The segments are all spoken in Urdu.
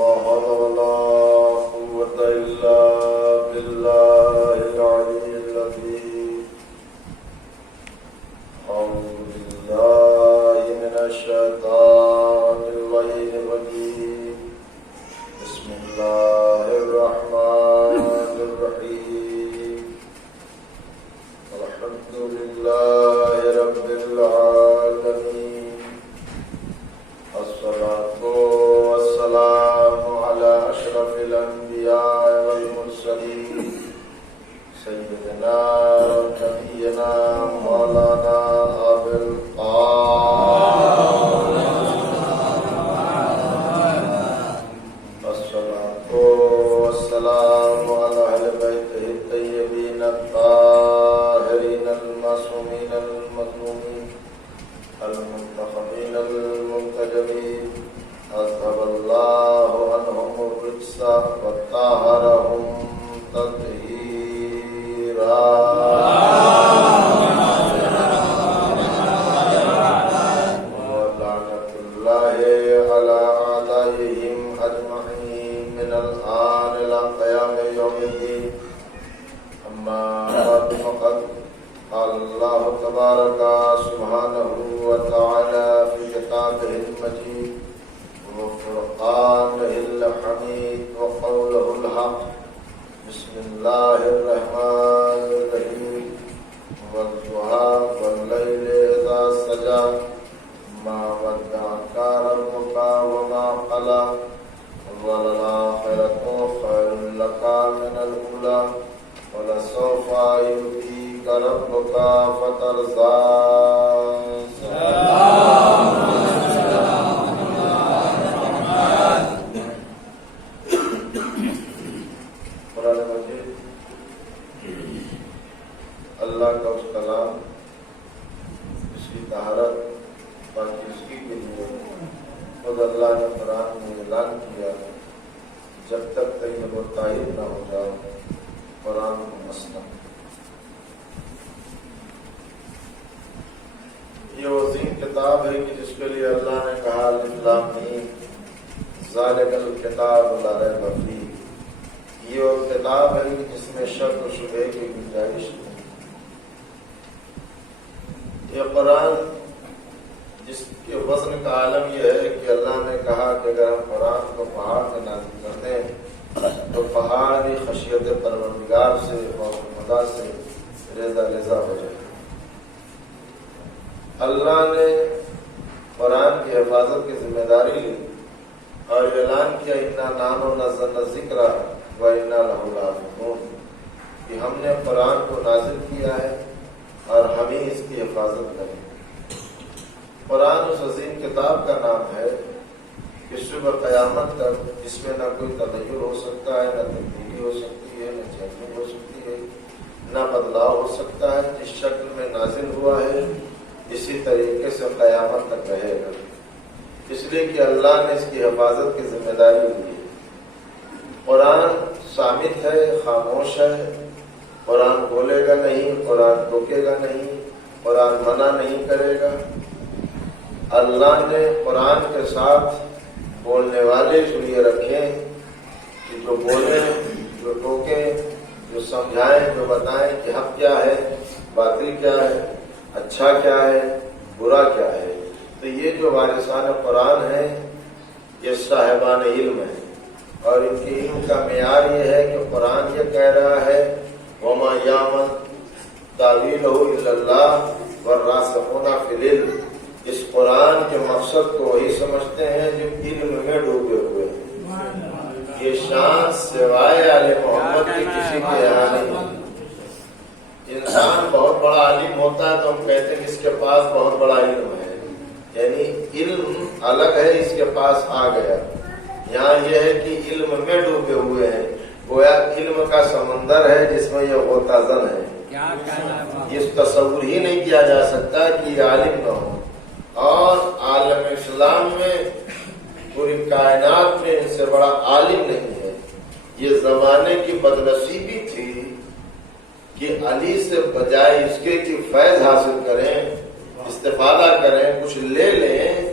لا حول ولا قوة إلا بالله العلي العظيم. أعوذ بالله من الشيطان اللعين الرجيم. بسم الله الرحمن الرحيم. الحمد لله رب العالمين. الصلاة والسلام على أشرف الأنبياء والمرسلين سيدنا ونبينا مولانا أبي القاسم. الصلاة والسلام على أهل بيته الطيبين الطاهرين المعصومين المظلومين المنتخبين المنتجبين. أذهب الله عنهم الرجس وطهرهم تطهيرا. ولعنة الله على أعدائهم أجمعين من الآن إلى قيام يوم الدين. أما بعد فقد قال الله تبارك سبحانه وتعالى في كتابه المجيد وفرقانه الحميد وقوله الحق. بسم الله الرحمن الرحيم. والضحى والليل إذا سجى ما ودعك ربك وما قلى وللآخرة خير لك من الأولى ولسوف يؤتيك ربك فترضى. قرآن مجید اللہ کا اس کلام، اس کی طہارت پاکیزگی کے لیے خود اللہ نے قرآن میں اعلان کیا، جب تک طیب و طاہر نہ ہو جاؤ قرآن کو مسئلہ. یہ عظیم کتاب ہے کہ جس کے لیے اللہ نے کہا الف لام میم ذالک الکتاب لا ریب فیہ. یہ وہ کتاب ہے کہ جس میں شک و شبہ کی گنجائش نہیں. یہ قرآن جس کے وزن کا عالم یہ ہے کہ اللہ نے کہا کہ اگر ہم قرآن کو پہاڑ میں نازل کر دیں تو پہاڑ بھی خشیت پروردگار سے اور خدا سے ریزہ ریزہ ہو جائے. اللہ نے قرآن کی حفاظت کی ذمہ داری لی اور اعلان کیا انا نحن نزلنا الذکر وَإِنَّا لَهُ لَحَافِظُونَ کہ ہم نے قرآن کو نازل کیا ہے اور ہم ہی اس کی حفاظت کریں. قرآن اس عظیم کتاب کا نام ہے کہ صبح قیامت تک اس میں نہ کوئی تغیر ہو سکتا ہے، نہ تبدیلی ہو سکتی ہے، نہ چینجنگ ہو سکتی ہے، نہ بدلاؤ ہو سکتا ہے. جس شکل میں نازل ہوا ہے اسی طریقے سے قیامت تک رہے گا، اس لیے کہ اللہ نے اس کی حفاظت کی ذمہ داری لی ہے. قرآن صامت ہے، خاموش ہے. قرآن بولے گا نہیں، قرآن روکے گا نہیں، قرآن منع نہیں کرے گا. اللہ نے قرآن کے ساتھ بولنے والے جو یہ رکھیں کہ جو بولیں، جو ٹوکیں، جو سمجھائیں، جو بتائیں کہ حق کیا ہے، باطل کیا ہے، اچھا کیا ہے، برا کیا ہے. تو یہ جو وارثان قرآن ہیں یہ صاحبان علم ہیں، اور ان کے علم کا معیار یہ ہے کہ قرآن یہ کہہ رہا ہے وَمَا يَعْلَمُ تَأْوِيلَهُ إِلَّا اللَّهُ وَالرَّاسِخُونَ فِي الْعِلْمِ. اس قرآن کے مقصد کو وہی سمجھتے ہیں جو علم میں ڈوبے ہوئے ہیں. یہ شان سوائے آل محمد کی کسی کے یہاں نہیں ہے. انسان بہت بڑا عالم ہوتا ہے تو ہم کہتے ہیں کہ اس کے پاس بہت بڑا علم ہے، یعنی علم الگ ہے، اس کے پاس آ گیا. یہاں یہ ہے کہ علم میں ڈوبے ہوئے ہیں، گویا علم کا سمندر ہے جس میں یہ غوطہ زن ہے. اس تصور ہی نہیں کیا جا سکتا کہ یہ عالم نہ ہو. اور عالم اسلام میں پوری کائنات میں ان سے بڑا عالم نہیں ہے. یہ زمانے کی بدنصیبی تھی کہ علی سے بجائے اس کے کہ فیض حاصل کریں، استفادہ کریں، کچھ لے لیں،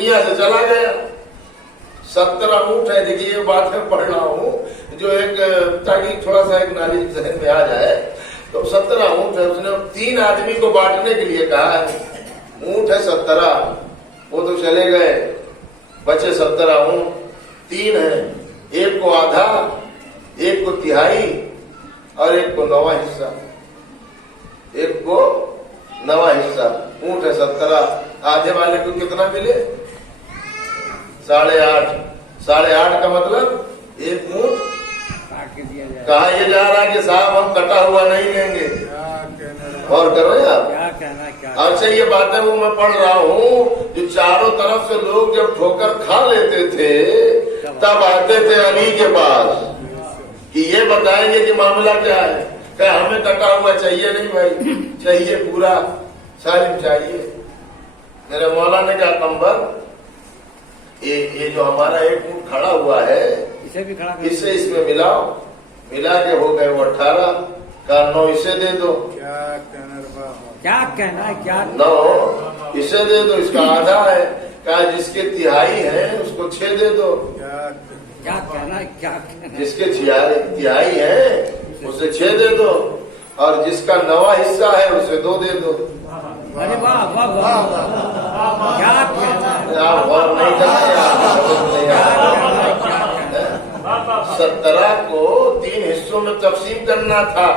دنیا سے چلا گیا. 17 اونٹ ہے. دیکھیے یہ بات میں پڑھ رہا ہوں جو ایک تاکہ تھوڑا سا ایک نالج ذہن میں آ جائے. تو 17 اونٹ ہے. اس نے 3 آدمی کو بانٹنے کے لیے کہا ہے. اونٹ ہے 17, وہ تو چلے گئے, بچے 17 اونٹ. 3 ہیں, ایک کو آدھا, ایک کو تہائی اور ایک کو 9واں حصہ. ایک کو 9واں حصہ. اونٹ ہے 17, آدھے والے کو کتنا ملے؟ 8.5. 8.5 کا مطلب ایک اونٹ. کہا یہ جا رہا کہ صاحب ہم کٹا ہوا نہیں لیں گے. اور کرو آپ. اچھا یہ باتیں وہ میں پڑھ رہا ہوں جو چاروں طرف سے لوگ جب ٹھوکر کھا لیتے تھے تب آتے تھے علی کے پاس کہ یہ بتائیں گے کہ معاملہ کیا ہے. کہ ہمیں کٹا ہوا چاہیے نہیں بھائی, چاہیے پورا سالم چاہیے. میرے مولا نے کہا کمبر یہ جو ہمارا ایک اونٹ کھڑا ہوا ہے اسے اس میں ملاؤ. ملا کے ہو گئے وہ 18. کہا 9 اسے دے دو. کیا کہنا, کیا 9 اسے دے دو, اس کا آدھا ہے. کہا جس کے تہائی ہے اس کو 6 دے دو. کیا کہنا, کیا جس کے تہائی ہے اسے 6 دے دو, اور جس کا 9واں حصہ ہے اسے 2 دے دو. ارے واہ واہ واہ, کیا کہنا. آپ غور نہیں کرتے. 17 کو 3 حصوں میں تقسیم کرنا تھا.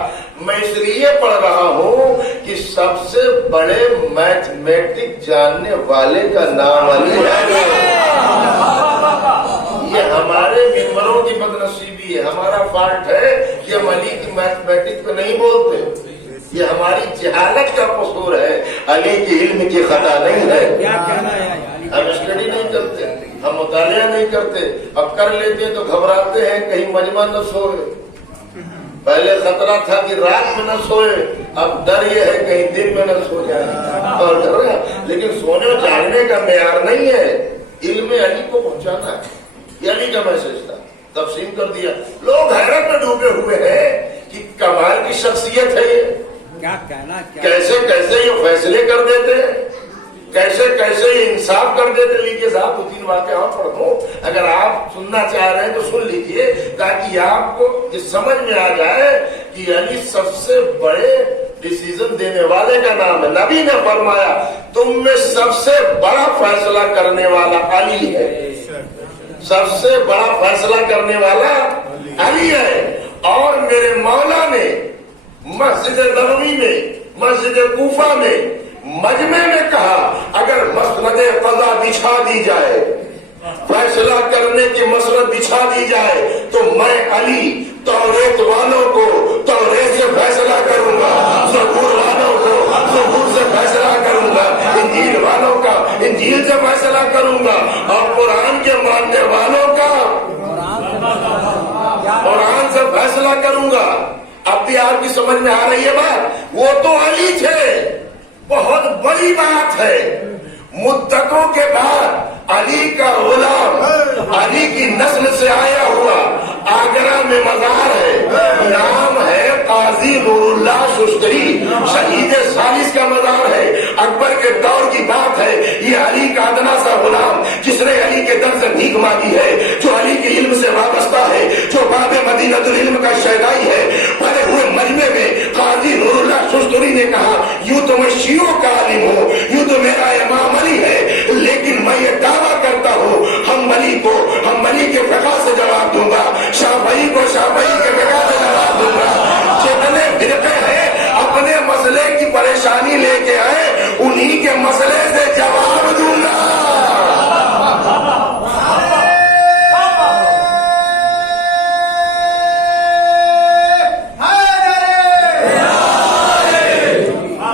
میں اس لیے پڑھ رہا ہوں کہ سب سے بڑے میتھمیٹک جاننے والے کا نام علی ہے. یہ ہمارے ممبروں کی بدنصیبی ہے, ہمارا فالٹ ہے کہ ہم علی کی میتھمیٹک کو نہیں بولتے. یہ ہماری جہالت کا قصور ہے, علی کی علم کی خطا نہیں ہے. ہم اسٹڈی نہیں کرتے, ہم مطالعہ نہیں کرتے. اب کر لیتے تو گھبراتے ہیں کہیں مجمع نہ سوئے. پہلے خطرہ تھا کہ رات میں نہ سوئے, اب ڈر یہ ہے کہیں دن میں نہ سو جائے. لیکن سونے اور جاگنے کا معیار نہیں ہے, علم علی کو پہنچانا ہے. یہ علی کا میسج تھا, تقسیم کر دیا. لوگ حیرت میں ڈوبے ہوئے ہیں کہ کمال کی شخصیت ہے یہ. کیا کہنا, کیسے کیسے یہ فیصلے کر دیتے, کیسے کیسے یہ انصاف کر دیتے. لیجیے صاحب 2-3 واقعہ اور پڑھ دوں, اگر آپ سننا چاہ رہے ہیں تو سن لیجیے تاکہ آپ کو یہ سمجھ میں آ جائے کہ علی سب سے بڑے ڈیسیزن دینے والے کا نام ہے. نبی نے فرمایا تم میں سب سے بڑا فیصلہ کرنے والا علی ہے. سب سے بڑا فیصلہ کرنے والا علی ہے. اور میرے مولا نے مسجد نبوی میں, مسجد کوفہ میں, مجمع میں کہا اگر مسند قضا بچھا دی جائے, فیصلہ کرنے کی مسند بچھا دی جائے تو میں علی توریت والوں کو توریت سے فیصلہ کروں گا, زبور والوں کو زبور سے فیصلہ کروں گا, انجیل والوں کا انجیل سے فیصلہ کروں گا, اور قرآن کے ماننے والوں کا قرآن سے فیصلہ کروں گا. اب بھی آپ کی سمجھ میں آ رہی ہے بات. وہ تو علی تھے, بہت بڑی بات ہے. مدتوں کے بعد علی کا غلام, علی کی نسل سے آیا ہوا, آگرہ میں مزار ہے, نام ہے قاضی نور اللہ ششتری, شہید ثالث کا مزار ہے. اکبر کے دور کی بات ہے. یہ علی کا ادنا سا غلام جس نے علی کے در سے بھیک مانگی ہے, جو علی کے علم سے وابستہ ہے, جو باب مدینۃ العلم کا شیدائی ہے. بھرے ہوئے مجمع میں قاضی نور اللہ ششتری نے کہا یوں تو میں شیعوں کا عالم ہوں, یوں تو میرا امام علی ہے, لیکن میں یہ دعویٰ کرتا ہوں ہم علی کے فقہ سے جواب دوں گا, شافعی کو شافعی کے فقہ سے جواب دوں گا. جتنے فرقے ہیں اپنے مسئلے کی پریشانی لے کے آئے, انہی کے مسئلے سے جواب دوں گا.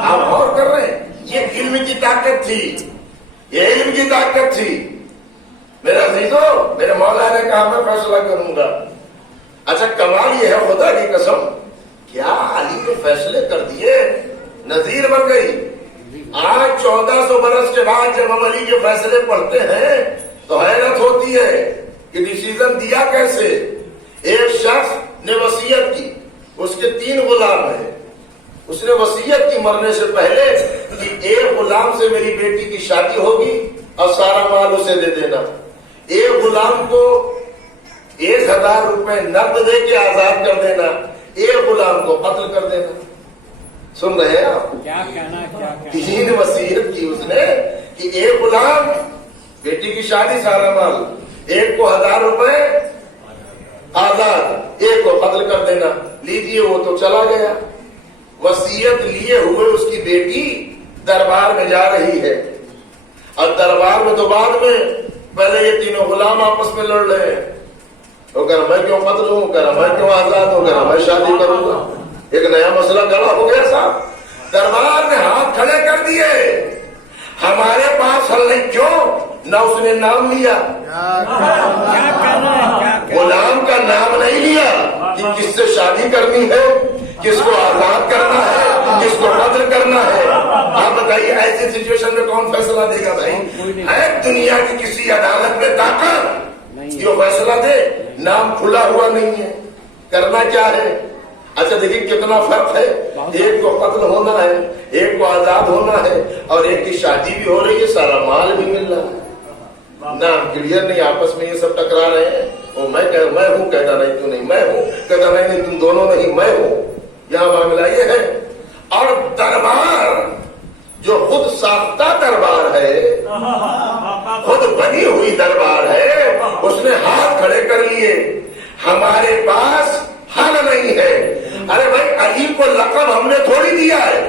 آپ غور کر رہے ہیں, یہ علم کی طاقت تھی, یہ علم کی طاقت تھی. میرا عزیزو, میرے مولا نے کہا میں فیصلہ کروں گا. اچھا کمال یہ ہے خدا کی قسم, کیا علی نے فیصلے کر دیے, نظیر بن گئی. آج 1400 برس کے بعد جب ہم علی کے فیصلے پڑھتے ہیں تو حیرت ہوتی ہے کہ ڈیسیزن دیا کیسے. ایک شخص نے وصیت کی, اس کے 3 غلام ہیں, اس نے وصیت کی مرنے سے پہلے کہ ایک غلام سے میری بیٹی کی شادی ہوگی اور سارا مال اسے دے دینا، ایک غلام کو 1000 روپے نقد دے کے آزاد کر دینا، ایک غلام کو قتل کر دینا۔ سن رہے ہیں آپ؟ کیا کہنا، کیا کہنا۔ تین وصیت کی اس نے کہ ایک غلام، بیٹی کی شادی، سارا مال، ایک کو 1000 روپے آزاد، ایک کو قتل کر دینا۔ لیجیے وہ تو چلا گیا، وصیت لیے ہوئے اس کی بیٹی دربار میں جا رہی ہے، اور دربار میں تو بعد میں، پہلے یہ تینوں غلام آپس میں لڑ رہے ہیں، وہ کہہ رہا میں کیوں قتل ہوں، کہہ رہا میں کیوں آزاد ہوں، کہہ رہا میں شادی کروں گا۔ ایک نیا مسئلہ کھڑا ہو گیا صاحب، دربار نے ہاتھ کھڑے کر دیے، ہمارے پاس حل نہیں، کیوں نہ اس نے نام لیا، کیا کہنا ہے، کیا کہنا۔ غلام کا نام نہیں لیا کہ کس سے شادی کرنی ہے، کس کو آزاد کرنا ہے، کس کو قتل کرنا ہے۔ آپ بتائیے ایسی سچویشن میں کون فیصلہ دے گا بھائی؟ ہے دنیا کی کسی عدالت میں طاقت جو فیصلہ دے؟ نام کھلا ہوا نہیں ہے، کرنا کیا ہے؟ اچھا دیکھیے کتنا فرق ہے، ایک کو قتل ہونا ہے، ایک کو آزاد ہونا ہے، اور ایک کی شادی بھی ہو رہی ہے، سارا مال بھی مل رہا ہے، نام کلیئر نہیں، آپس میں یہ سب ٹکرا رہے ہیں۔ وہ میں ہوں کہتا نہیں تو نہیں، میں ہوں کہتا نہیں تم دونوں نہیں، میں ہوں۔ یہاں معاملہ یہ ہے، اور دربار جو خود ساختہ دربار ہے، خود بنی ہوئی دربار ہے، اس نے ہاتھ کھڑے کر لیے، ہمارے پاس حل نہیں ہے۔ ارے بھائی علی کو لقب ہم نے تھوڑی دیا ہے،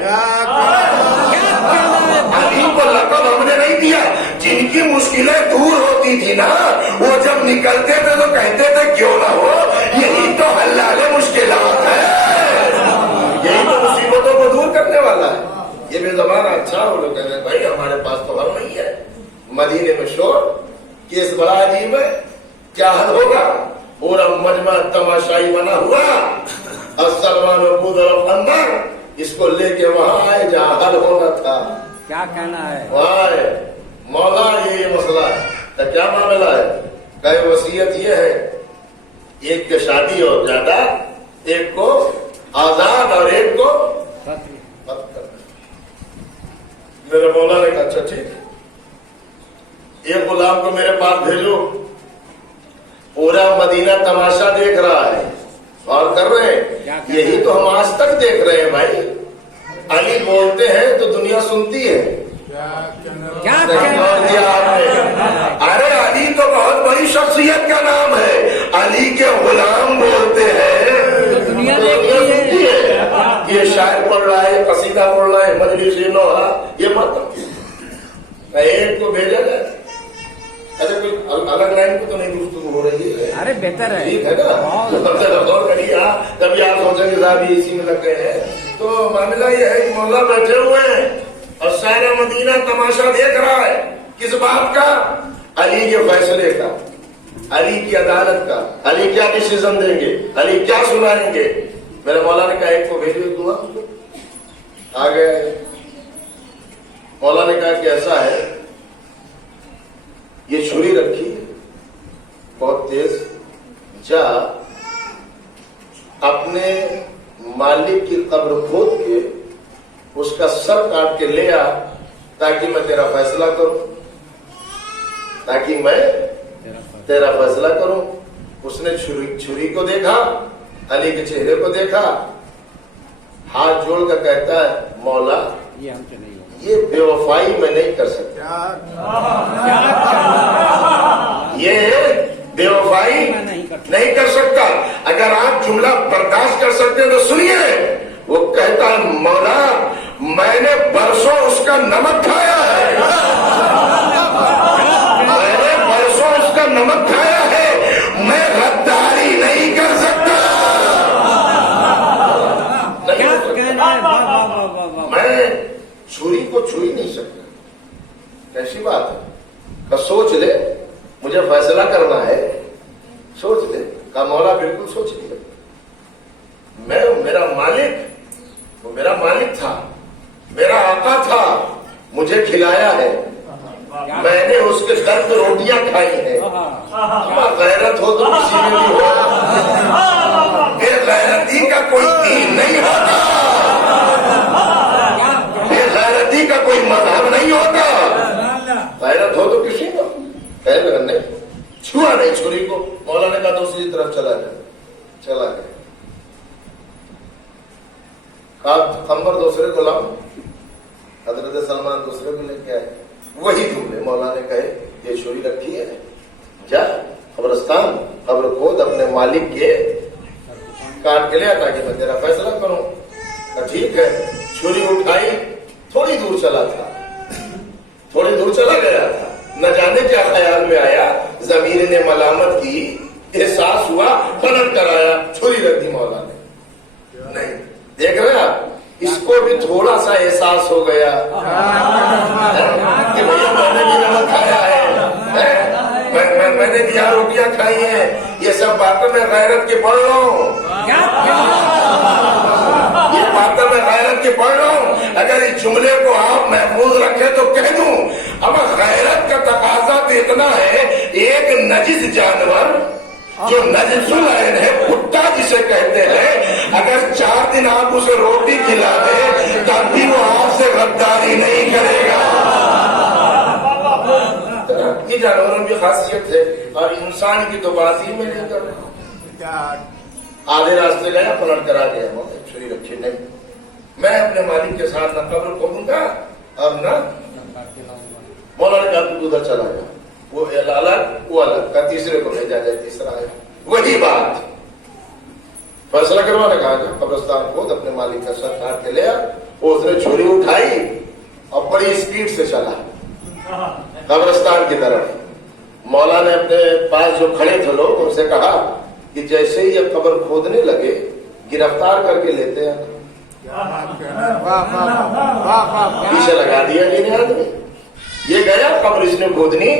علی کو لقب ہم نے نہیں دیا، جن کی مشکلیں دور ہوتی تھی نا، وہ جب نکلتے تھے تو کہتے تھے کیوں نہ ہو، یہی تو حلال مشکلات ہے، یہی تو مصیبتوں کو دور کرنے والا ہے۔ یہ بے زبان اچھا، وہ لوگ کہتے ہیں بھائی ہمارے پاس تو حل نہیں ہے، مدینے میں شور، کیس بڑا عجیب ہے، کیا حل ہوگا؟ پورا مجمع تماشائی بنا ہوا، اور سلمان ابو ذر اندر اس کو لے کے وہاں آئے جہاں حل ہونا تھا۔ کیا کہنا ہے؟ وہاں مولا یہ مسئلہ ہے، تو کیا معاملہ ہے؟ کہ وصیت یہ ہے، ایک کی شادی اور زیادہ، ایک کو آزاد اور ایک کو قتل کرنا۔ میرے مولا نے کہا اچھا ٹھیک ہے، ایک غلام کو میرے پاس بھیجو، پورا مدینہ تماشا دیکھ رہا ہے اور کر رہے ہیں، یہی تو ہم آج تک دیکھ رہے ہیں بھائی، علی بولتے ہیں تو دنیا سنتی ہے، کیا ارے علی تو بہت بڑی شخصیت کا نام ہے، علی کے غلام بولتے ہیں تو دنیا سنتی ہے، یہ شاعر پڑھ رہا ہے، قصیدہ پڑھ رہا ہے، مجلس نوحہ، یہ مت ایک کو بھیجا جائے۔ اچھا کوئی الگ لائن کو تو نہیں گفتگو ہو رہی ہے؟ ارے بہتر ہے، ٹھیک ہے نا، غور کریے، کبھی آپ سوچیں گے صاحب اسی میں لگ گئے ہیں، تو معاملہ یہ ہے کہ مولا بیٹھے ہوئے ہیں اور سارا مدینہ تماشا دیکھ رہا ہے، کس بات کا؟ علی کے فیصلے کا، علی کی عدالت کا، علی کیا ڈیسیزن دیں گے، علی کیا سنائیں گے۔ میرے مولا نے کہا ایک کو بھیجو، دعا آ گئے۔ مولا نے کہا کہ ایسا ہے، یہ چھری رکھی ہے بہت تیز، جا اپنے مالک کی قبر کھود کے اس کا سر کاٹ کے لے آ، تاکہ میں تیرا فیصلہ کروں، تاکہ میں تیرا فیصلہ کروں۔ اس نے چھری کو دیکھا، علی کے چہرے کو دیکھا، ہاتھ جوڑ کر کہتا ہے مولا یہ ہم سے نہیں ہوگا، یہ بے وفائی میں نہیں کر سکتا، یہ بے وفائی نہیں کر سکتا۔ اگر آپ جملہ برداشت کر سکتے تو سنیے، وہ کہتا ہے مولا میں نے برسوں اس کا نمک کھایا ہے، میں نے برسوں اس کا نمک کھایا ہے، میں غداری نہیں کر سکتا، میں چھری کو چھری نہیں سکتا۔ کیسی بات ہے؟ سوچ لے، مجھے فیصلہ کرنا ہے، سوچ لے۔ کہا مولا بالکل سوچ لیا، میں میرا مالک، وہ میرا مالک تھا، میرا آقا تھا، مجھے کھلایا ہے، میں نے اس کے در پہ روٹیاں کھائی ہیں۔ غیرت ہو تو کسی میں بھی ہو، بے غیرتی کا کوئی دین نہیں ہوتا۔ کوئی مذہب نہیں ہوتا. غیرت ہو تو کسی کو کہہ لگا نہیں چھوا نہیں چھری کو. مولانا نے کہا دوسری طرف چلا گیا. خمر دوسرے کو لاؤ. حضرت سلمان دوسرے کو لے کے آئے. وہی جملے مولانا نے کہے یہ چھری رکھی ہے جا قبرستان قبر کھود اپنے مالک کے کاٹ کے لیا تاکہ میں تیرا فیصلہ کروں. ٹھیک ہے. چھری اٹھائی. تھوڑی دور چلا گیا تھا. نہ جانے کیا خیال میں آیا. ضمیر نے ملامت کی. احساس ہوا پلٹ کر آیا. چھری رکھ دی مولا نے. نہیں دیکھ رہے آپ اس کو بھی تھوڑا سا احساس ہو گیا کہ بھیا میں نے بھی نمک کھایا ہے, میں نے بھی یہاں روٹیاں کھائی ہیں. یہ سب باتیں میں غیرت کی پڑھ رہا ہوں. یہ باتیں میں غیرت کی پڑھ رہا ہوں. اگر اس جملے کو آپ محفوظ رکھیں تو کہہ دوں. اب غیرت کا تقاضا تو اتنا ہے. ایک نجس جانور جو نجس العین ہے, کتا جسے کہتے ہیں, اگر 4 دن آپ اسے روٹی کھلا دے تب بھی وہ آپ سے غداری نہیں کرے گا. یہ جانوروں کی خاصیت ہے اور انسان کی تو بازی میں نہیں کر رہا. آدھے راستے گیا پلٹ کرا گیا. چھری رکھی نہیں. میں اپنے مالک کے ساتھ نہ قبر کھودوں گا اب نہ. مولانا کا ادھر چلا گیا. وہ الگ وہ الگ کا. تیسرے کو بھیجا جائے. تیسرا آیا. وہی بات فیصلہ کروانے کہا کہ قبرستان کھود اپنے مالک کا سر کاٹ کے لیا. اس نے چھری اٹھائی اور بڑی اسپیڈ سے چلا قبرستان کی طرف. مولا نے اپنے پاس جو کھڑے تھے لوگ ان سے کہا کہ جیسے ہی یہ قبر کھودنے لگے گرفتار کر کے لیتے ہیں. پیچھے لگا دیا گیا آدمی. یہ گیا قبر اس نے کھودنی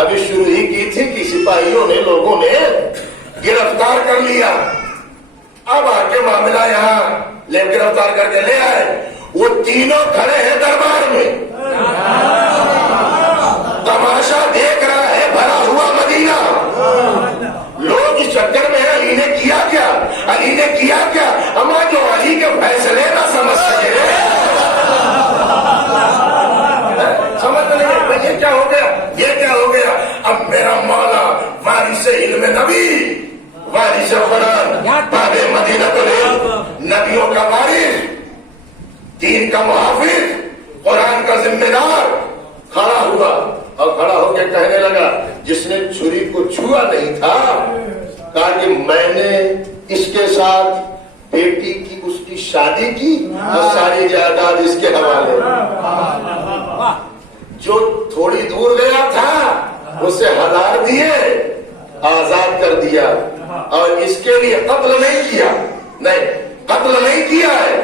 ابھی شروع ہی کی تھی کہ سپاہیوں نے لوگوں نے گرفتار کر لیا. اب آ کے معاملہ یہاں لے گرفتار کر کے لے آئے. وہ تینوں کھڑے ہیں دربار میں تماشا دیکھ رہا ہے بھرا ہوا مدینہ. لوگ اس چکر میں علی نے کیا کیا, علی نے کیا کیا. اما جو علی کے فیصلے نہ سمجھ سکے سمجھ نہیں. یہ کیا ہو گیا, یہ کیا ہو گیا. اب میرا مولا وارث علم نبی, وارث قرآن, باب مدینہ نبیوں کا وارث, دین کا محافظ, قرآن کا ذمہ دار کھڑا ہوا اور کھڑا ہو کے کہنے لگا جس نے چھری کو چھوا نہیں تھا, کہا کہ میں نے اس کے ساتھ بیٹی کی اس کی شادی کی اور ساری جائیداد اس کے حوالے. جو تھوڑی دور گیا تھا اسے ہزار دیے, آزاد کر دیا اور اس کے لیے قتل نہیں کیا. نہیں قتل نہیں کیا ہے.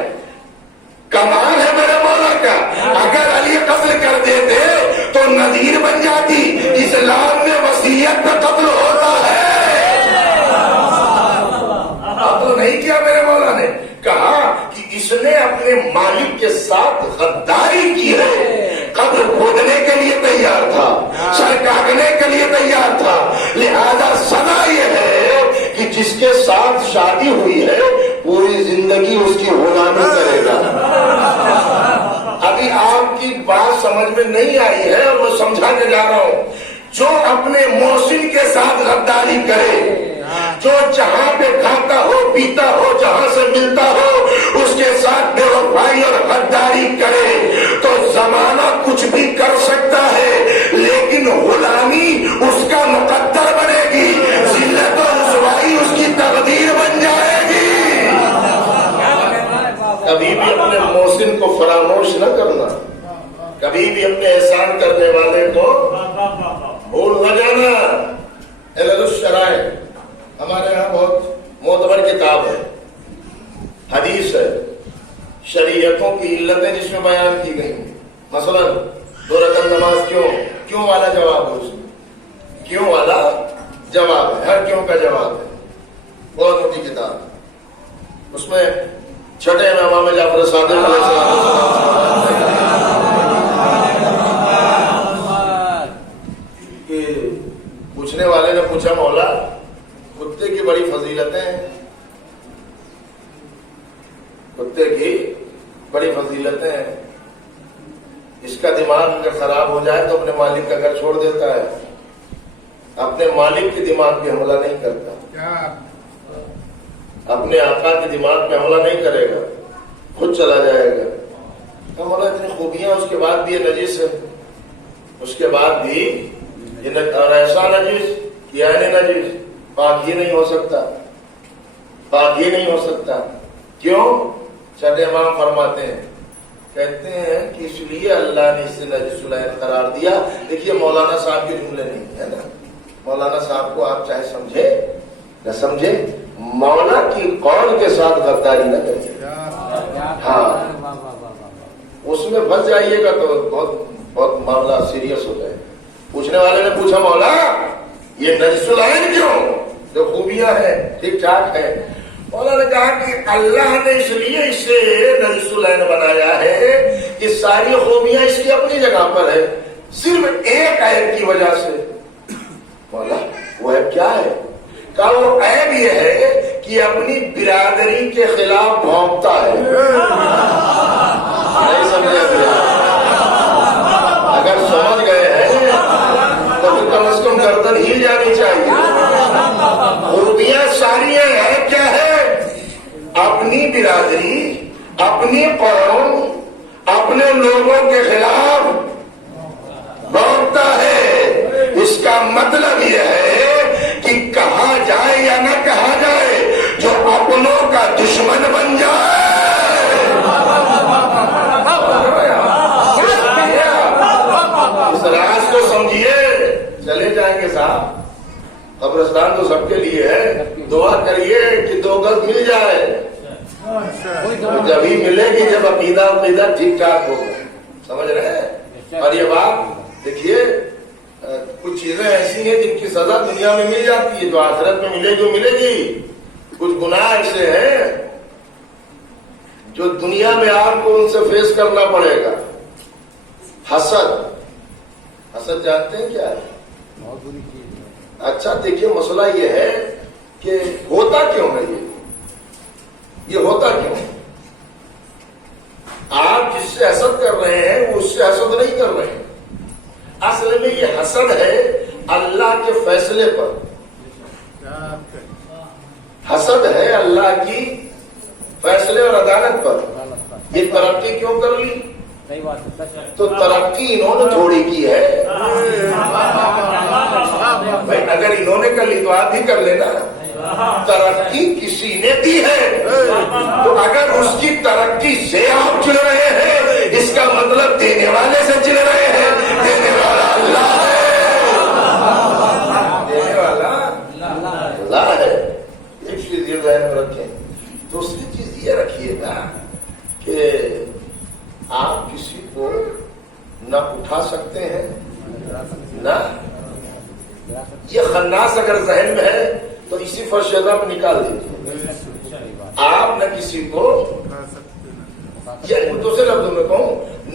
کمال ہے میرے مولا کا. اگر علی قتل کر دیتے تو نذیر بن جاتی. اسلام میں وصیت کا قتل ہوتا ہے. قتل نہیں کیا میرے مولا نے. کہا کہ اس نے اپنے مالک کے ساتھ غداری کی ہے. قبر کھودنے کے لیے تیار تھا, سر کاٹنے کے لیے تیار تھا. لہذا سزا یہ ہے کہ جس کے ساتھ شادی ہوئی ہے پوری زندگی اس کی غلامی کرے گا. ابھی آپ کی بات سمجھ میں نہیں آئی ہے اور میں سمجھانے جا رہا ہوں. جو اپنے محسن کے ساتھ غداری کرے, جو جہاں پہ کھاتا ہو پیتا ہو جہاں سے ملتا ہو اس کے ساتھ بے وفائی اور غداری کرے تو زمانہ کچھ بھی کر سکتا ہے لیکن غلامی اس کا مقدر بنے گی. ذلت و رسوائی اس کی تقدیر بن جائے گی. کبھی بھی اپنے محسن کو فراموش نہ کرنا, کبھی بھی اپنے احسان کرنے والے کو بھول نہ جانا. علل الشرائع ہمارے یہاں بہت معتبر کتاب ہے, حدیث ہے, شریعتوں کی علتیں جس میں بیان کی گئی ہیں. مثلا 2 رکعت نماز کیوں والا جواب ہے. اس میں کیوں والا جواب ہے, ہر کیوں کا جواب ہے. بہت موٹی کتاب. اس میں چھٹے امام جعفر صادق علیہ السلام پوچھنے والے نے پوچھا مولا کتے کی بڑی فضیلتیں ہیں, کتے کی بڑی فضیلتیں ہیں, اس کا دماغ اگر خراب ہو جائے تو اپنے مالک کا گھر چھوڑ دیتا ہے، اپنے مالک کے دماغ پہ حملہ نہیں کرتا، اپنے آقا کے دماغ پہ حملہ نہیں کرے گا، خود چلا جائے گا۔ مولا اتنی خوبیاں اس کے بعد بھی یہ نجس ہے، اس کے بعد بھی اور ایسا نجس کہ یعنی نجس پاک ہی نہیں ہو سکتا، پاک ہی نہیں ہو سکتا۔ کیوں؟ چھٹے امام فرماتے ہیں، کہتے ہیں کہ اس لیے اللہ نے اسے نجس العین قرار دیا۔ دیکھیے مولانا صاحب کے جملے نہیں ہے نا، مولانا صاحب کو آپ چاہے سمجھے نہ سمجھے، مولا کی قول کے ساتھ غداری نہ کریں۔ ہاں اس میں پھنس جائیے گا تو بہت بہت معاملہ سیریس ہوتا ہے۔ پوچھنے والے نے پوچھا مولا یہ نجس العین کیوں؟ جو خوبیاں ہیں ٹھیک ٹھاک ہے۔ مولا نے کہا کہ اللہ نے اس لیے اسے نجس العین بنایا ہے کہ ساری خوبیاں اس کی اپنی جگہ پر ہے، صرف ایک عیب کی وجہ سے۔ مولا وہ عیب کیا ہے؟ کہا وہ عیب یہ ہے کہ اپنی برادری کے خلاف بھونکتا ہے۔ نہیں سمجھے؟ اگر سمجھ گئے ہیں تو پھر کم از کم گردن ہل جانی چاہیے۔ خوبیاں ساری ہیں، کیا ہے؟ اپنی برادری، اپنی قوم، اپنے لوگوں کے خلاف بھونکتا ہے۔ اس کا مطلب یہ ہے کہ کہا جائے یا نہ کہا جائے، جو اپنوں کا دشمن بن جائے اس راز کو سمجھیے، چلے جائیں گے صاحب۔ قبرستان تو سب کے لیے ہے، دعا کریے کہ 2 گز مل جائے، جب ہی ملے گی جب عقیدہ ٹھیک ٹھاک ہوگا۔ سمجھ رہے ہیں؟ اور یہ بات دیکھیے، کچھ چیزیں ایسی ہیں جن کی سزا دنیا میں مل جاتی ہے، جو آخرت میں ملے گی ملے گی۔ کچھ گناہ ایسے ہیں جو دنیا میں آپ کو ان سے فیس کرنا پڑے گا۔ حسد، حسد جانتے ہیں کیا ہے؟ اچھا دیکھیے، مسئلہ یہ ہے کہ ہوتا کیوں ہے یہ ہوتا کیوں؟ آپ جس سے حسد کر رہے ہیں وہ اس سے حسد نہیں کر رہے ہیں، اصل میں یہ حسد ہے اللہ کے فیصلے پر، حسد ہے اللہ کی فیصلے اور عدالت پر۔ یہ ترقی کیوں کر لی؟ تو ترقی انہوں نے تھوڑی کی ہے بھائی، اگر انہوں نے کر لی تو آپ بھی کر لینا۔ ترقی کسی نے دی ہے، تو اگر اس کی ترقی سے آپ چل رہے ہیں، اس کا مطلب دینے والے سے چل رہے ہیں۔ دینے والا اللہ ہے، دینے والا اللہ ہے۔ ایک چیز یہ ذہن میں رکھیں۔ دوسری چیز یہ رکھیے گا کہ آپ کسی کو نہ اٹھا سکتے ہیں نہ، یہ خناس اگر ذہن میں ہے تو اسی فرشدہ پہ نکال دیجیے۔ آپ نہ کسی کو، یا دوسرے لفظوں میں کہوں،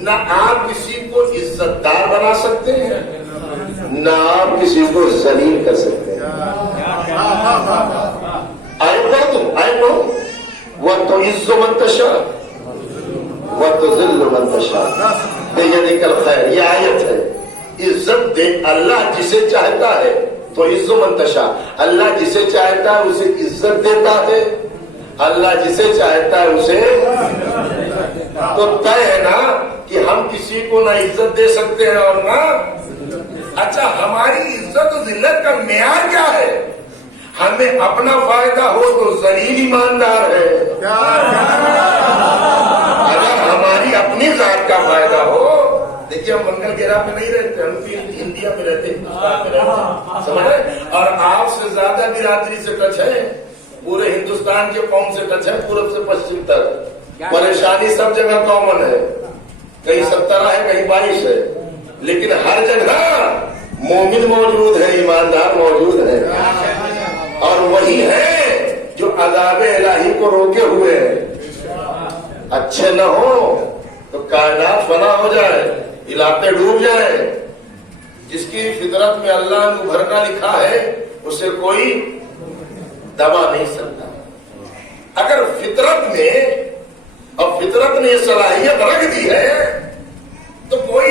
نہ آپ کسی کو عزت دار بنا سکتے ہیں نہ آپ کسی کو ذلیل کر سکتے ہیں۔ آئے پڑھو، وَتُعِزُّ مَن تَشَاءُ وَتُذِلُّ مَن تَشَاءُ بِيَدِكَ الْخَيْرُ۔ یہ آیت ہے، عزت دے اللہ جسے چاہتا ہے، تو عز من تشاء، اللہ جسے چاہتا ہے اسے عزت دیتا ہے، اللہ جسے چاہتا ہے اسے، تو طے ہے نا کہ ہم کسی کو نہ عزت دے سکتے ہیں اور نہ۔ اچھا، ہماری عزت و ذلت کا معیار کیا ہے؟ ہمیں اپنا فائدہ ہو تو ذلیل ایماندار ہے، اگر ہماری اپنی ذات کا فائدہ ہو۔ دیکھیے، ہم منگل گرہ میں نہیں رہتے، ہم بھی انڈیا میں رہتے، ہندوستان میں رہتے، سمجھ رہے؟ اور آپ سے زیادہ برادری سے ٹچ ہے، پورے ہندوستان کے قوم سے ٹچ ہے، پورب سے پشچم تک۔ پریشانی سب جگہ کامن ہے، کہیں 17 ہے کہیں 22 ہے، لیکن ہر جگہ مومن موجود ہے، ایماندار موجود ہے، اور وہی ہے جو عذاب الہی کو روکے ہوئے ہیں۔ اچھے نہ ہو تو کائنات فنا ہو جائے، علاقے ڈوب جائیں۔ جس کی فطرت میں اللہ نے ابھرنا لکھا ہے اسے کوئی دبا نہیں سکتا۔ اگر فطرت میں، اور فطرت نے یہ صلاحیت رکھ دی ہے، تو کوئی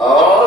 اور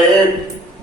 1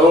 2,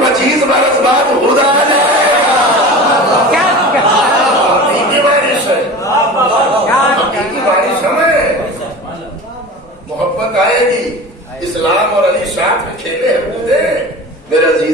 25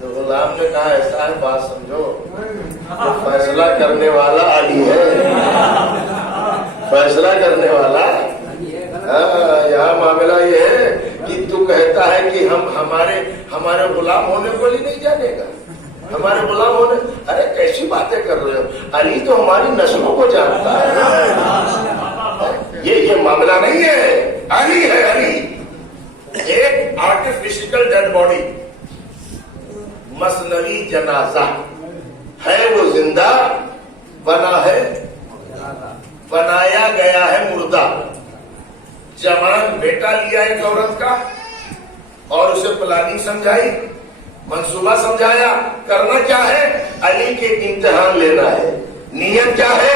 تو غلام نے کہا ایسا ہے بات سمجھو، فیصلہ کرنے والا علی ہے، فیصلہ کرنے والا یہاں معاملہ یہ ہے کہ تو کہتا ہے کہ ہم ہمارے غلام ہونے کو علی نہیں جانے گا، ہمارے غلام ہونے، ارے کیسی باتیں کر رہے ہو، علی تو ہماری نسلوں کو جانتا ہے، یہ معاملہ نہیں ہے، علی ہے علی، ایک آرٹیفیشل ڈیڈ باڈی، مصنوعی جنازہ ہے، وہ زندہ بنا ہے، بنایا گیا ہے مردہ، جوان بیٹا لیا ایک عورت کا اور اسے پلاننگ سمجھائی، منصوبہ سمجھایا، کرنا کیا ہے، علی کے امتحان لینا ہے، نیت کیا ہے،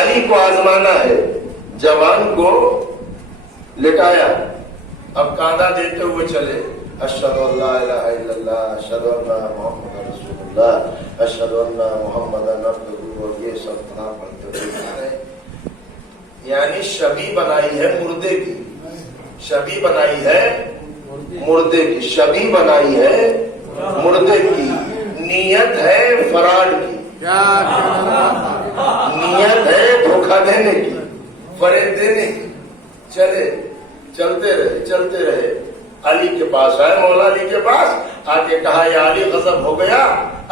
علی کو آزمانا ہے، جوان کو لٹایا، اب کاندھا دیتے ہوئے چلے، اشہد ان لا الہ الا اللہ، اشہد ان محمد رسول اللہ، اشہد ان محمد عبدہ، اور یہ سب طرح پڑھتے ہوئے جا رہے ہیں، یعنی شبیہ بنائی ہے مردے کی، شبیہ بنائی ہے مردے کی، شبیہ بنائی ہے مردے کی، نیت ہے فراڈ کی، نیت ہے دھوکہ دینے کی، فریب دینے کی، چلتے رہے، علی کے پاس آئے، مولا علی کے پاس آ کے کہا یا علی غضب ہو گیا،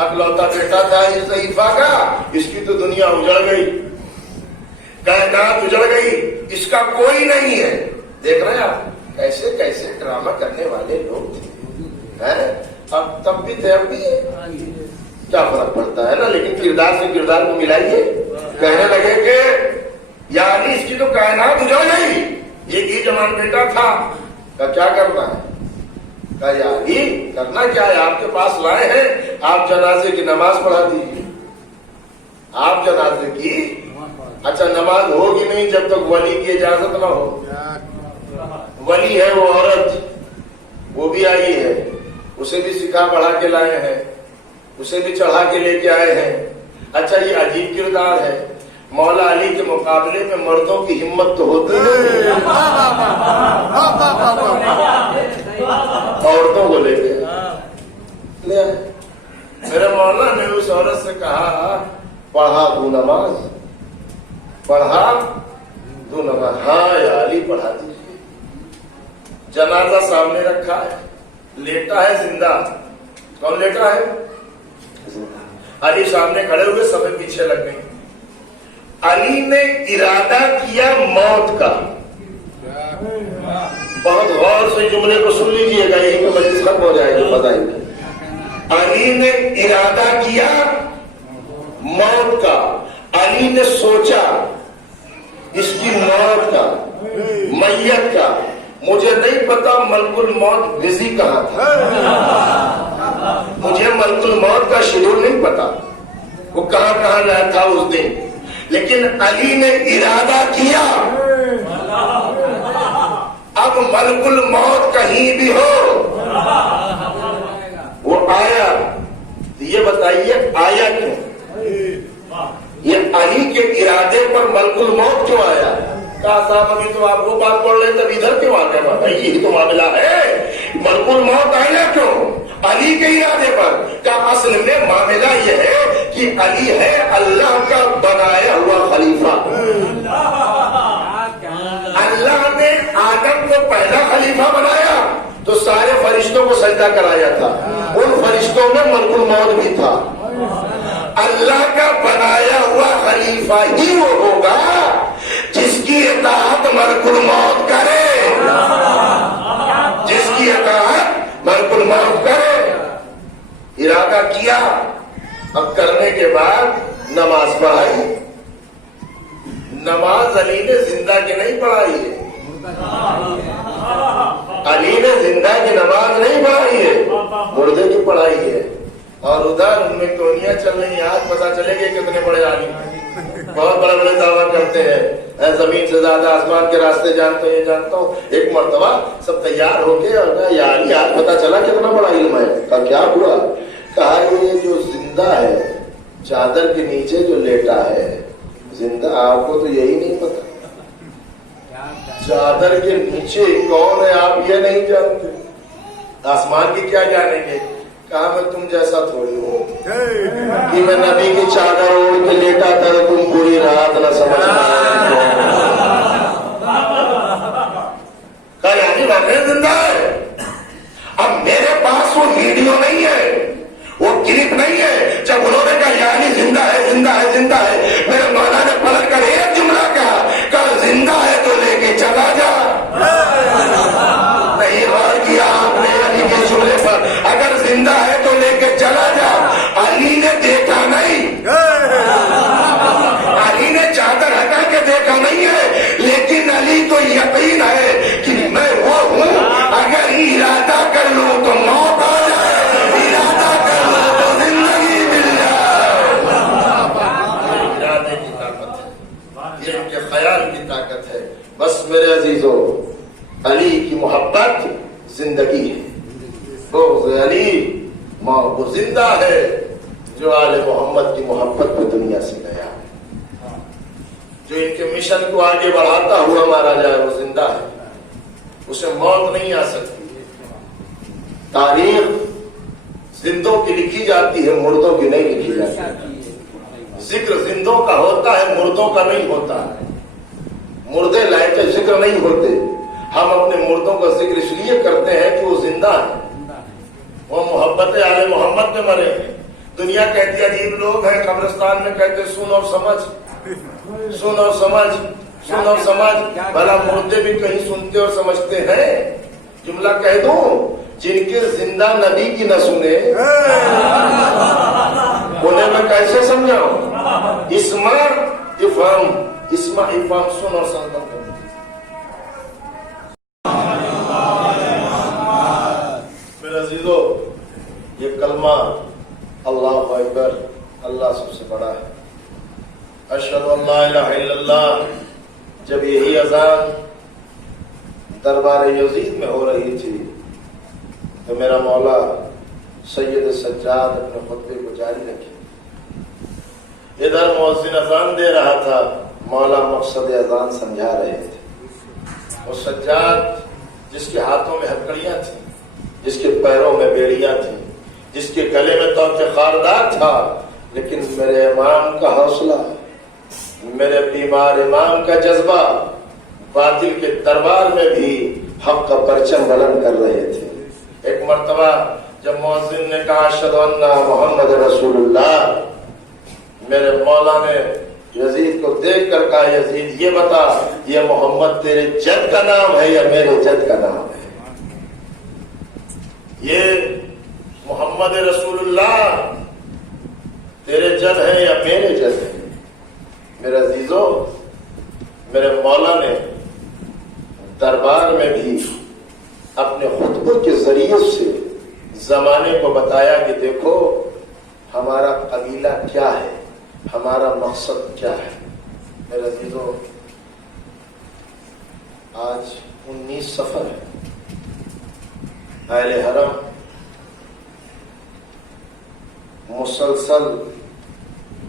اکلوتا بیٹا تھا اس ضعیفہ کا، اس کی تو دنیا اجڑ گئی، کائنات اجڑ گئی، اس کا کوئی نہیں ہے، دیکھ رہے ہیں آپ کیسے کیسے ڈرامہ کرنے والے لوگ تھے، اب تب بھی تھے، اب بھی کیا فرق پڑتا ہے نا، لیکن کردار سے کردار کو ملائیے، کہنے لگے کہ یا علی اس کی تو کائنات اجڑ گئی، ایک ہی جوان بیٹا تھا، کیا کرنا ہے، کہا یا علی کرنا کیا ہے، آپ کے پاس لائے ہیں، آپ جنازے کی نماز پڑھا دیجیے، آپ جنازے کی، اچھا نماز ہوگی نہیں جب تک ولی کی اجازت نہ ہو، ولی ہے وہ عورت، وہ بھی آئی ہے، اسے بھی سکھا پڑھا کے لائے ہیں، اسے بھی چڑھا کے لے کے آئے ہیں، اچھا یہ عجیب کردار ہے، مولا علی کے مقابلے میں مردوں کی ہمت تو ہوتی ہے، عورتوں کو لے کے لے آئے، میرے مولا نے اس عورت سے کہا پڑھا دو نماز، پڑھا دو نماز، ہاں یا علی پڑھا دیجیے، جنازہ سامنے رکھا ہے، لیٹا ہے زندہ، کون لیٹا ہے، علی سامنے کھڑے ہوئے، سب پیچھے لگ گئی، علی نے ارادہ کیا موت کا، بہت غور سے جملے کو سن لیجیے گا، یہیں پہ مجلس ختم ہو جائے گی، بتائیے، علی نے ارادہ کیا موت کا، علی نے سوچا اس کی موت کا، میت کا، مجھے نہیں پتا ملک الموت بزی کہاں تھا، مجھے ملک الموت کا شیڈول نہیں پتا، وہ کہاں رہا تھا اس دن، لیکن علی نے ارادہ کیا اب ملک الموت کہیں بھی ہو، وہ آیا، یہ بتائیے آیا کیوں، یہ علی کے ارادے پر ملک الموت کیوں آیا، کہا صاحب ابھی تو آپ وہ بات پڑھ رہے تب ادھر کیوں آ گئے، بھائی یہی تو معاملہ ہے، ملک الموت آیا کیوں، علی کے ارادے پر، کہا اصل میں معاملہ یہ ہے کہ علی ہے اللہ کا بنایا ہوا خلیفہ، اللہ نے آدم کو پہلا خلیفہ بنایا تو سارے فرشتوں کو سجدہ کرایا تھا، ان فرشتوں میں ملک الموت بھی تھا، اللہ کا بنایا ہوا خلیفہ ہی وہ ہوگا جس کی اطاعت ملک الموت کرے، جس کی اطاعت ملک الموت کرے، ارادہ کیا، اب کرنے کے بعد نماز پڑھائی، نماز علی نے زندہ کی نہیں پڑھائی ہے، علی نے زندہ کی نماز نہیں پڑھائی ہے، مردے کی پڑھائی ہے، اور ادھر ان میں ٹونیاں چل رہی ہیں، آج پتا چلے گے کتنے بڑے عالم، بہت بڑے بڑے دعویٰ کرتے ہیں، زمین سے زیادہ آسمان کے راستے جانتے ہیں، یہ جانتا ہوں، ایک مرتبہ سب تیار ہو کے اور کہا یا علی آج پتا چلا کتنا بڑا علم ہے، کہا کیا ہوا، کہا یہ جو زندہ ہے چادر کے نیچے جو لیٹا ہے زندہ، آپ کو تو یہی نہیں پتا چادر کے نیچے کون ہے آپ یہ نہیں جانتے، آسمان کی کیا جانیں گے، کہا میں تم جیسا تھوڑی ہوں کہ میں نبی کی چادر اوڑھ کے لیٹا تھا تو تم پوری رات نہ سمجھ کہا یعنی واقعی زندہ ہے. اب میرے پاس وہ ویڈیو نہیں ہے, وہ کلپ نہیں ہے. جب انہوں نے کہا یعنی زندہ ہے زندہ ہے زندہ ہے, میرے مولا نے پلٹ کر ایک جملہ کہا زندہ ہے تو لے کے چلا جا. نہیں غور کیا آپ نے علی کے جملے پر, اگر زندہ ہے تو لے کے چلا جا. علی نے دیکھا نہیں, علی نے چادر ہٹا کے دیکھا نہیں ہے, لیکن علی کو یقین ہے کہ میں وہ ہوں. اگر ارادہ کر لوں تو موت آ جائے, ارادہ کر لوں تو زندگی مل جائے. ارادے کی طاقت ہے, یہ ان کے خیال کی طاقت ہے. بس میرے عزیزو, علی کی محبت زندگی ہے. بغض علی وہ زندہ ہے جو آل محمد کی محبت پہ دنیا سے گیا, جو ان کے مشن کو آگے بڑھاتا ہوا مارا جائے وہ زندہ ہے, اسے موت نہیں آ سکتی. تاریخ زندوں کی لکھی جاتی ہے, مردوں کی نہیں لکھی جاتی. ذکر زندوں کا ہوتا ہے, مردوں کا نہیں ہوتا. مردے لائق ذکر نہیں ہوتے. ہم اپنے مردوں کا ذکر اس لیے کرتے ہیں کہ وہ زندہ ہیں, وہ محبت آل محمد میں مرے ہیں. دنیا کہتی ہے عجیب لوگ ہیں, قبرستان میں کہتے سن اور سمجھ, سن اور سمجھ, سن اور سمجھ. بھلا مردے بھی کہیں سنتے اور سمجھتے ہیں؟ جملہ کہہ دوں, جن کے زندہ نبی کی نہ سنے انہیں میں کیسے سمجھاؤں؟ اسما افہام سن اور سمجھ. میرے عزیزو, یہ کلمہ اللہ اکبر, اللہ سب سے بڑا ہے. اشہد ان لا الہ الا اللہ, جب یہی اذان دربار یزید میں ہو رہی تھی تو میرا مولا سید سجاد اپنے خطبے کو جاری رکھے. ادھر مؤذن اذان دے رہا تھا, مولا مقصد اذان سمجھا رہے تھے. اور سجاد جس کے ہاتھوں میں ہتکڑیاں تھیں, جس کے پیروں میں بیڑیاں تھیں, جس کے گلے میں توق خاردار تھا, لیکن میرے امام کا حوصلہ, میرے بیمار امام کا جذبہ باطل کے دربار میں بھی حق کا پرچم بلند کر رہے تھے. ایک مرتبہ جب مؤذن نے کہا اشہد ان محمد رسول اللہ, میرے مولا نے یزید کو دیکھ کر کہا یزید یہ بتا, یہ محمد تیرے جد کا نام ہے یا میرے جد کا نام ہے؟ یہ محمد رسول اللہ تیرے جد ہے یا میرے جد ہے؟ میرے عزیزو, میرے مولا نے دربار میں بھی اپنے خطبے کے ذریعے سے زمانے کو بتایا کہ دیکھو ہمارا قبیلہ کیا ہے, ہمارا مقصد کیا ہے. میرے عزیزو, آج 19 سفر ہے. اہل حرم مسلسل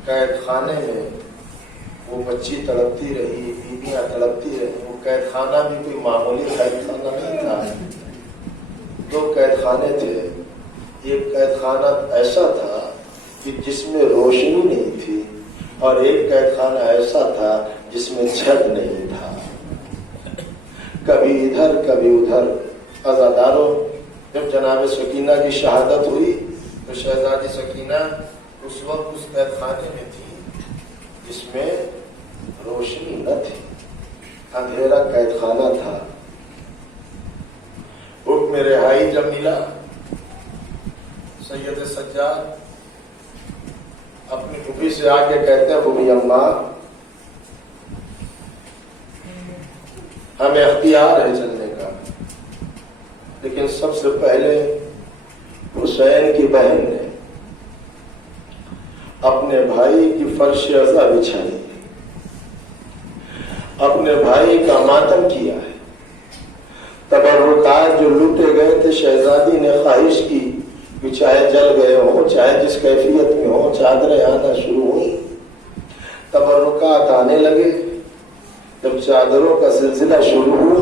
قید خانے میں, وہ بچی تڑپتی رہی, بیویاں تڑپتی رہی. وہ قید خانہ بھی کوئی معمولی قید خانہ نہیں تھا. 2 قید خانے تھے. ایک قید خانہ ایسا تھا کہ جس میں روشنی نہیں تھی, اور ایک قید خانہ ایسا تھا جس میں چھت نہیں تھا. کبھی ادھر کبھی ادھر. عزاداروں, جب جناب سکینہ کی شہادت ہوئی تو شہزادی سکینہ اس وقت اس قید خانے میں تھی جس میں روشنی نہ تھی, اندھیرا قید خانہ تھا. حکم رہائی جب ملا, سید سجاد اپنی پھوپھی سے آ کے کہتے ہیں پھوپھی اماں ہمیں اختیار ہے چلنے کا, لیکن سب سے پہلے حسین کی بہن نے اپنے بھائی کی فرش عزا بچھائی, اپنے بھائی کا ماتم کیا ہے. تبرکات جو لوٹے گئے تھے, شہزادی نے خواہش کی کہ چاہے جل گئے ہوں, چاہے جس کیفیت میں ہوں, چادریں آنا شروع ہوئی. تبرکات آنے لگے. جب چادروں کا سلسلہ شروع ہوا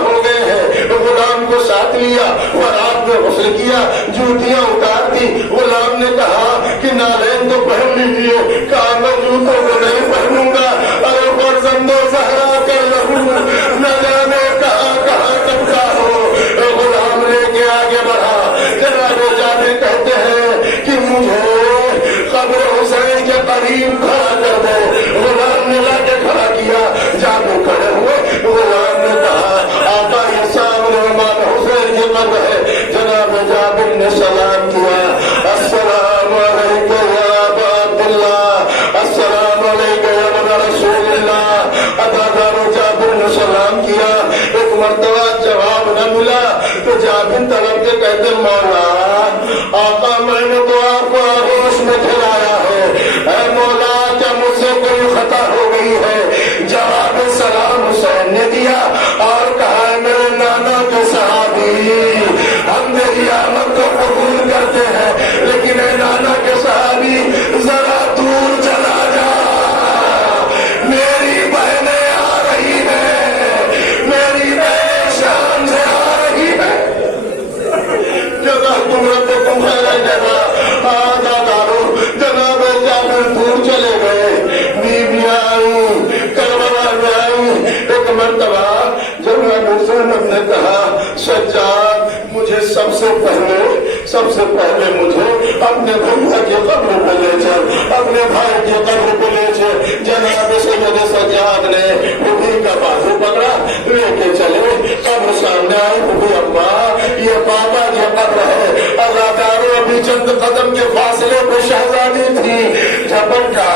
ہو گئے ہیں. غلام کو ساتھ لیا اور رات میں غسل کیا, جوتیاں اتار دی. غلام نے کہا کہ نالین تو پہن لیجیے. کہا میں جوتوں کو نہیں پہنوں گا. ارے فرزند زہرا کر لہوں نہ جانے کہاں کہاں چمکا ہو. غلام لے کے آگے بڑھا. جناب جابر کہتے ہیں کہ مجھے قبر حسین کے قریب کھڑا کر دو. غلام نے لا کے کھڑا کیا. جابر کھڑے ہوئے. غلام نے کہا آقا یہ سامنے امام حسین کی قبر ہے. جناب جابر نے سلام کیا. السلام علیکم یا ابا عبداللہ, السلام علیکم یا ابن رسول اللہ. اداکار جابر نے سلام کیا. ایک مرتبہ جواب نہ ملا تو جابر طلب کے کہتے مولا آقا میں نے تو آپ کو آغوش میں کھلایا ہے. اے مولا کیا مجھ سے کوئی خطا ہو گئی ہے؟ جواب سلام حسین نے دیا اور کہا میرے نانا کے صحابی ہم میری آمد کو قبول کرتے ہیں, لیکن اے نانا کے صحابی ذرا دور چلا جا. میری بہنیں آ رہی ہیں, میری بہن شام سے آ رہی ہے. جگہ تمہیں تو تمہارا جگہ دادارو. جناب جابر دور چلے گئے. بیویاں آئی, کربلا میں آئی. ایک مرتبہ جناب زینب نے کہا سجاد مجھے سب سے پہلے مجھے اپنے بھیا کی قبر پہ لے چل, اپنے بھائی کی قبر پہ لے چل. جناب سید سجاد نے بھوبھی کا بازو پکڑا, لے کے چلے. قبر سامنے آئی. بھوبھی ابا یہ پاپا کی قبر ہے. اداکاروں ابھی چند قدم کے فاصلے پہ شہزادی تھی. جھپٹ کا